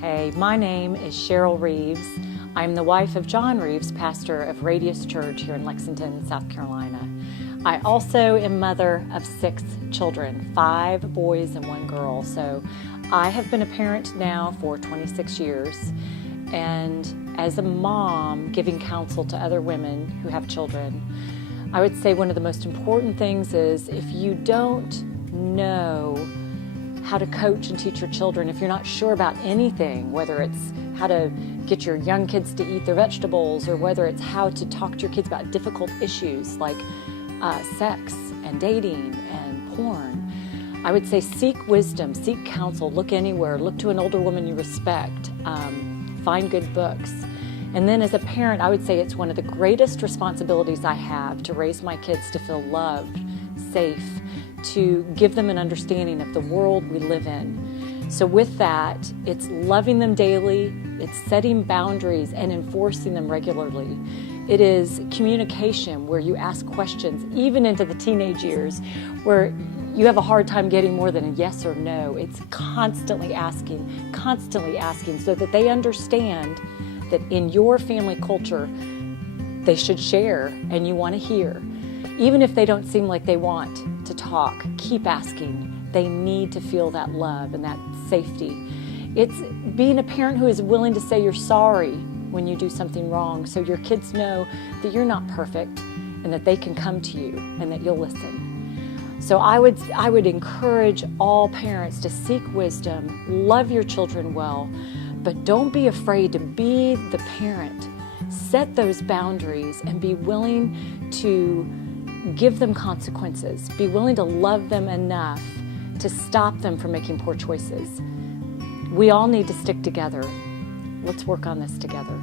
Hey, my name is Cheryl Reeves. I'm the wife of John Reeves, pastor of Radius Church here in Lexington, South Carolina. I also am mother of 6 children, 5 boys and 1 girl. So I have been a parent now for 26 years. And as a mom, giving counsel to other women who have children, I would say one of the most important things is if you don't know how to coach and teach your children, if you're not sure about anything, whether it's how to get your young kids to eat their vegetables or whether it's how to talk to your kids about difficult issues like sex and dating and porn, I would say seek wisdom, seek counsel, look anywhere, look to an older woman you respect, find good books. And then as a parent, I would say it's one of the greatest responsibilities I have to raise my kids to feel loved, safe, to give them an understanding of the world we live in. So with that, it's loving them daily, it's setting boundaries and enforcing them regularly. It is communication where you ask questions, even into the teenage years, where you have a hard time getting more than a yes or no. It's constantly asking so that they understand that in your family culture, they should share and you want to hear. Even if they don't seem like they want to talk, keep asking. They need to feel that love and that safety. It's being a parent who is willing to say you're sorry when you do something wrong so your kids know that you're not perfect and that they can come to you and that you'll listen. So I would encourage all parents to seek wisdom, love your children well, but don't be afraid to be the parent. Set those boundaries and be willing to give them consequences. Be willing to love them enough to stop them from making poor choices. We all need to stick together. Let's work on this together.